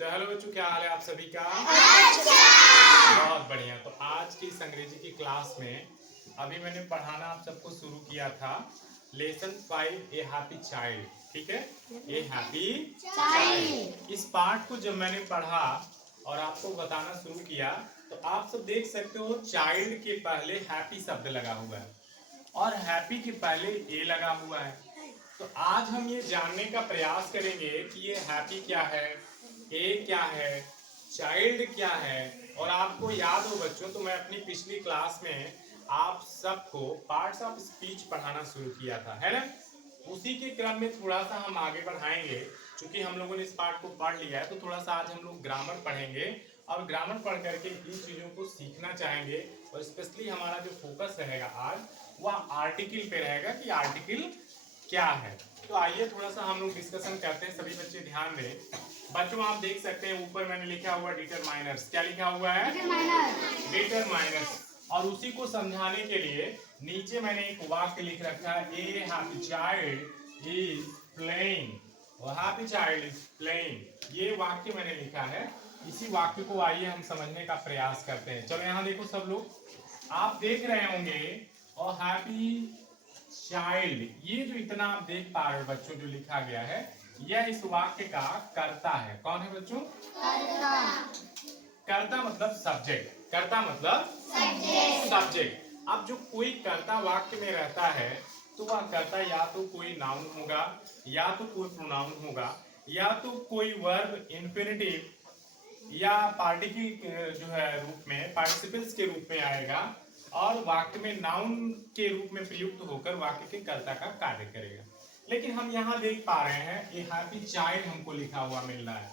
तो हेलो बच्चों, क्या हाल है आप सभी का? बहुत बढ़िया। तो आज की इस अंग्रेजी की क्लास में अभी मैंने पढ़ाना आप सबको शुरू किया था लेसन 5 ए हैप्पी चाइल्ड। ठीक है, ए हैप्पी चाइल्ड। इस पार्ट को जब मैंने पढ़ा और आपको बताना शुरू किया तो आप सब देख सकते हो चाइल्ड के पहले हैप्पी शब्द लगा हुआ है और हैप्पी के पहले ए लगा हुआ है। तो आज हम ये जानने का प्रयास करेंगे कि ये हैप्पी क्या है, ए क्या है, चाइल्ड क्या है। और आपको याद हो बच्चों, तो मैं अपनी पिछली क्लास में आप सबको पार्ट्स ऑफ स्पीच पढ़ाना शुरू किया था, है ना? उसी के क्रम में थोड़ा सा हम आगे बढ़ाएंगे। क्योंकि हम लोगों ने इस पार्ट को पढ़ लिया है तो थोड़ा सा आज हम लोग ग्रामर पढ़ेंगे और ग्रामर पढ़ करके इन चीज़ों को सीखना चाहेंगे। और स्पेशली हमारा जो फोकस रहेगा आज वह आर्टिकल पे रहेगा कि आर्टिकल क्या है। तो आइए थोड़ा सा हम लोग डिस्कशन करते हैं। सभी बच्चे ध्यान दें। बच्चों आप देख सकते हैं ऊपर मैंने लिखा हुआ डिटरमाइनर्स। क्या लिखा हुआ है? डिटरमाइनर्स। और उसी को समझाने के लिए नीचे मैंने एक वाक्य लिख रखा है, ए happy child is playing. Happy child is playing, ये वाक्य मैंने लिखा है। इसी वाक्य को आइए हम समझने का प्रयास करते हैं। चलो यहाँ देखो सब लोग, आप देख रहे होंगे और हैप्पी चाइल्ड, ये जो इतना आप देख पा रहे हो बच्चों जो लिखा गया है, यह इस वाक्य का कर्ता है। कौन है बच्चों? कर्ता। कर्ता मतलब सब्जेक्ट। कर्ता मतलब सब्जेक्ट। अब जो कोई कर्ता वाक्य में रहता है तो वह कर्ता या तो कोई नाउन होगा, या तो कोई प्रोनाउन होगा, या तो कोई वर्ब इंफिनिटिव या पार्टिकल जो है रूप में, पार्टिसिपल्स के रूप में आएगा और वाक्य में नाउन के रूप में प्रयुक्त होकर वाक्य के कर्ता का कार्य करेगा। लेकिन हम यहाँ देख पा रहे हैं ये हैप्पी चाइल्ड हमको लिखा हुआ मिल रहा है।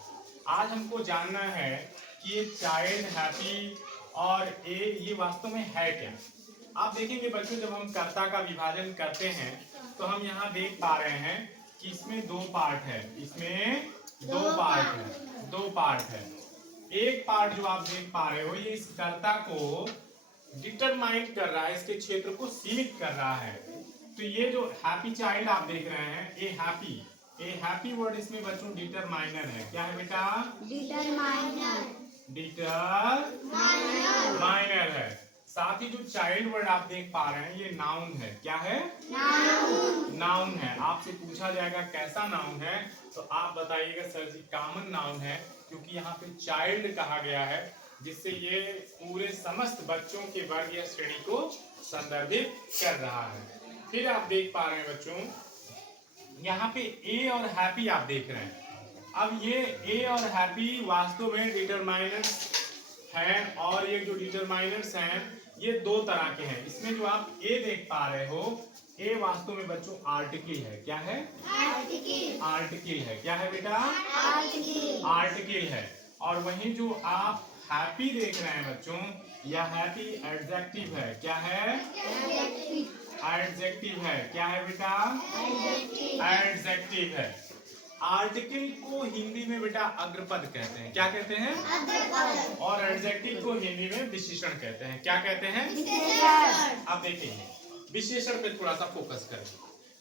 आज हमको जानना है कि ये चाइल्ड, हैप्पी और ये वास्तव में है क्या। आप देखेंगे बच्चों, जब हम कर्ता का विभाजन करते हैं तो हम यहाँ देख पा रहे हैं कि इसमें दो पार्ट है। इसमें दो पार्ट है। एक पार्ट जो आप देख पा रहे हो ये इस कर्ता को डिटरमाइन कर रहा है, इसके क्षेत्र को सीमित कर रहा है। तो ये जो हैप्पी चाइल्ड आप देख रहे हैं, ए हैप्पी वर्ड इसमें बच्चों डिटरमाइनर है। क्या है बेटा? डिटरमाइनर है। साथ ही जो चाइल्ड वर्ड आप देख पा रहे हैं ये नाउन है। क्या है? नाउन है। आपसे पूछा जाएगा कैसा नाउन है तो आप बताइएगा सर जी कॉमन नाउन है, क्योंकि यहाँ पे चाइल्ड कहा गया है जिससे ये पूरे समस्त बच्चों के वर्ग या श्रेणी को संदर्भित कर रहा है। फिर आप देख पा रहे हैं बच्चों यहाँ पे ए और हैप्पी आप देख रहे हैं। अब ये ए और हैप्पी वास्तव में डिटरमाइनर्स हैं और ये जो डिटरमाइनर्स हैं ये दो तरह के हैं। इसमें जो आप ए देख पा रहे हो, ए वास्तव में बच्चों आर्टिकल है। क्या है? आर्टिकल है। क्या है बेटा? आर्टिकल है। और वहीं जो आप हैप्पी देख रहे हैं बच्चों, यह हैप्पी एडजेक्टिव है। क्या है? एडजेक्टिव है। क्या है बेटा? एडजेक्टिव है। आर्टिकल को हिंदी में बेटा अग्रपद कहते हैं। क्या कहते हैं? अग्रपद। और एडजेक्टिव को हिंदी में विशेषण कहते हैं। क्या कहते हैं? विशेषण। अब देखेंगे विशेषण पे थोड़ा सा फोकस करें।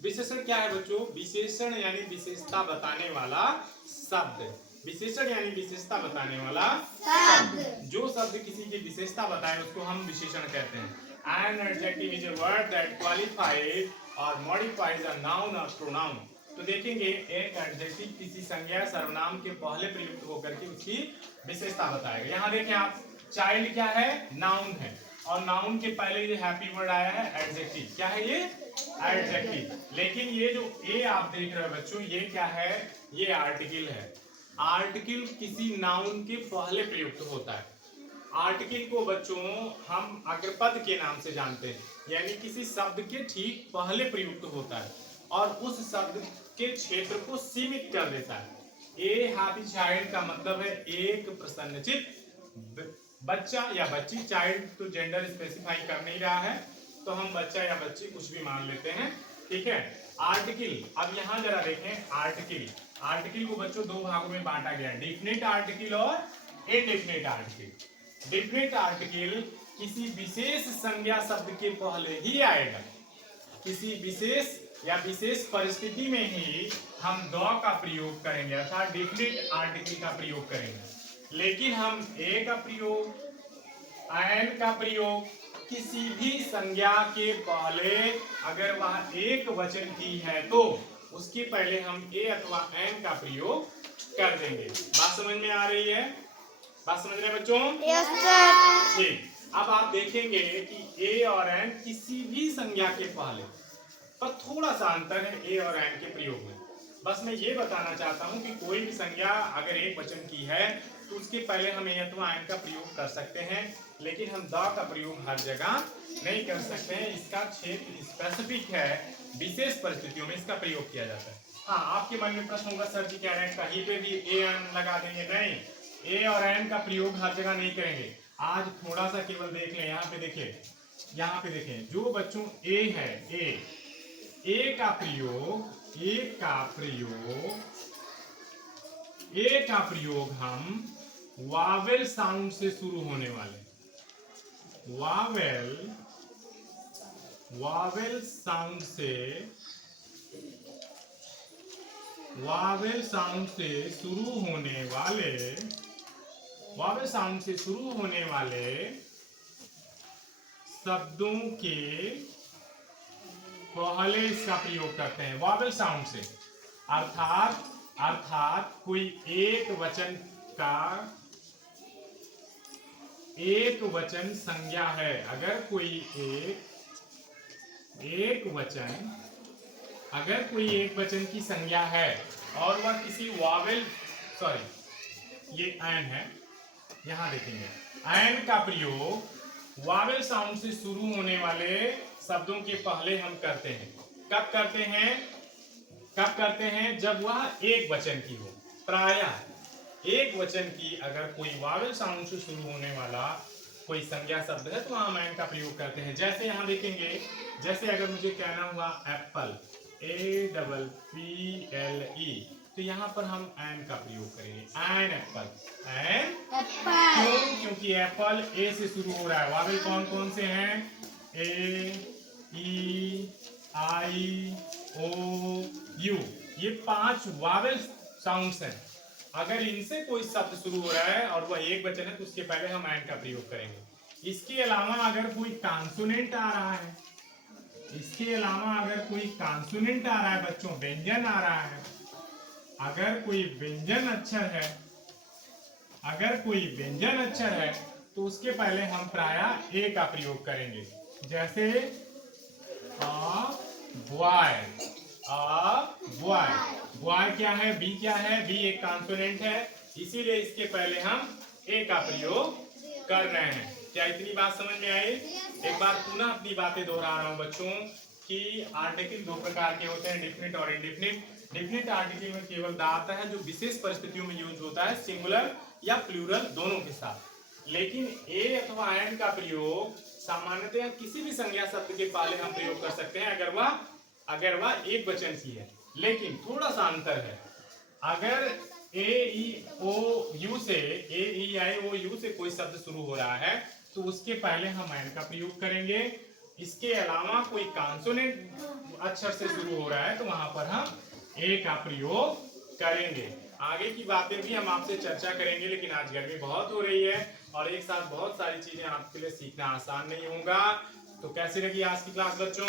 विशेषण क्या है बच्चों? विशेषण यानी विशेषता बताने वाला शब्द। विशेषण यानी विशेषता बताने वाला शब्द। जो शब्द किसी की विशेषता बताए उसको हम विशेषण कहते हैं। An adjective is a word that qualifies or modifies a noun or pronoun. तो देखेंगे एक एडजेक्टिव किसी संज्ञा सर्वनाम के पहले प्रयुक्त होकर के उसकी विशेषता बताएगा। यहाँ देखें आप, चाइल्ड क्या है? नाउन है। और नाउन के पहले ये हैप्पी वर्ड आया है एडजेक्टिव। क्या है ये? एडजेक्टिव। लेकिन ये जो ए आप देख रहे हो बच्चों ये क्या है? ये आर्टिकल है। आर्टिकल किसी नाउन के पहले प्रयुक्त होता है। आर्टिकल को बच्चों हम अग्रपद के नाम से जानते हैं, यानी किसी शब्द के ठीक पहले प्रयुक्त होता है और उस शब्द के क्षेत्र को सीमित कर देता है। ए हैप्पी चाइल्ड का मतलब है एक प्रसन्नचित्त बच्चा या बच्ची। चाइल्ड तो जेंडर स्पेसिफाई कर नहीं रहा है तो हम बच्चा या बच्ची कुछ भी मान लेते हैं। ठीक है। आर्टिकल, अब यहाँ जरा देखें आर्टिकल को बच्चों दो भागों में बांटा गया है, डिफिनिट आर्टिकल और इनडिफिनिट आर्टिकल। डिफिनिट आर्टिकल किसी विशेष संज्ञा शब्द के पहले ही आएगा। किसी विशेष या विशेष परिस्थिति में ही हम द का प्रयोग करेंगे, अर्थात डेफिनेट आर्टिकल का प्रयोग करेंगे। लेकिन हम ए का प्रयोग, एन का प्रयोग किसी भी संज्ञा के पहले अगर वह एक वचन की है तो उसके पहले हम ए अथवा एन का प्रयोग कर देंगे। बात समझ में आ रही है? बात समझ रहे हैं बच्चों? Yes sir. ठीक, अब आप देखेंगे कि ए और एन किसी भी संज्ञा के पहले, पर थोड़ा सा अंतर है ए और एन के प्रयोग में। बस मैं ये बताना चाहता हूं कि कोई भी संज्ञा अगर एक वचन की है तो उसके पहले हम ए अथवा एन का प्रयोग कर सकते हैं, लेकिन हम द का प्रयोग हर जगह नहीं कर सकते हैं। इसका क्षेत्र स्पेसिफिक है, विशेष परिस्थितियों में इसका प्रयोग किया जाता है। हाँ, आपके मन में प्रश्न होगा सर जी कह रहे हैं कहीं पे भी ए एन लगा देंगे? नहीं, ए और एन का प्रयोग हर जगह नहीं करेंगे। आज थोड़ा सा केवल देख लें, यहाँ पे देखें, यहाँ पे देखें, जो बच्चों ए है, ए का प्रयोग, ए का प्रयोग हम वावेल साउंड से शुरू होने वाले, वावेल साउंड से शुरू होने वाले शब्दों के पहले इसका प्रयोग करते हैं। वावेल साउंड से अर्थात कोई एक वचन संज्ञा है। अगर कोई एक वचन की संज्ञा है और वह किसी ये एन है, यहां देखेंगे, एन का प्रयोग वावेल साउंड से शुरू होने वाले शब्दों के पहले हम करते हैं। कब करते हैं? जब वह एक वचन की हो। प्रायः एक वचन की अगर कोई वावेल साउंड से शुरू होने वाला कोई संज्ञा शब्द है तो वहां हम एन का प्रयोग करते हैं। जैसे यहां देखेंगे, जैसे अगर मुझे कहना हुआ एप्पल, APPLE, तो यहाँ पर हम एन का प्रयोग करेंगे। एन एप्पल, क्यों? क्योंकि एप्पल ए से शुरू हो रहा है। वावेल कौन कौन से हैं? ए, ई, आई, ओ, यू, ये 5 वावेल साउंड्स हैं। अगर इनसे कोई शब्द शुरू हो रहा है और वह एक वचन है तो उसके पहले हम एन का प्रयोग करेंगे। इसके अलावा अगर कोई कॉन्सोनेंट आ रहा है, बच्चों, व्यंजन आ रहा है, अगर कोई व्यंजन अक्षर है तो उसके पहले हम प्रायः ए का प्रयोग करेंगे। जैसे बॉय क्या है? बी क्या है? बी एक कॉन्सोनेंट है, इसीलिए इसके पहले हम ए का प्रयोग कर रहे हैं। क्या इतनी बात समझ में आई? एक बार पुनः अपनी बातें दोहरा रहा हूं बच्चों कि आर्टिकल 2 प्रकार के होते हैं, डेफिनिट और इनडेफिनिट। डेफिनिट आर्टिकल में केवल द आता है जो विशेष परिस्थितियों में यूज होता है, सिंगुलर या प्लूरल दोनों के साथ। लेकिन ए अथवा एन का प्रयोग सामान्यतः किसी भी संज्ञा शब्द के पहले हम प्रयोग कर सकते हैं अगर वह एक वचन की है। लेकिन थोड़ा सा अंतर है, अगर ए ई आई ओ यू से कोई शब्द शुरू हो रहा है तो उसके पहले हम एन का प्रयोग करेंगे। इसके अलावा कोई कॉन्सोनेंट अक्षर से शुरू हो रहा है तो वहां पर हम ए का प्रयोग करेंगे। आगे की बातें भी हम आपसे चर्चा करेंगे, लेकिन आज गर्मी बहुत हो रही है और एक साथ बहुत सारी चीजें आपके लिए सीखना आसान नहीं होगा। तो कैसी लगी आज की क्लास बच्चों?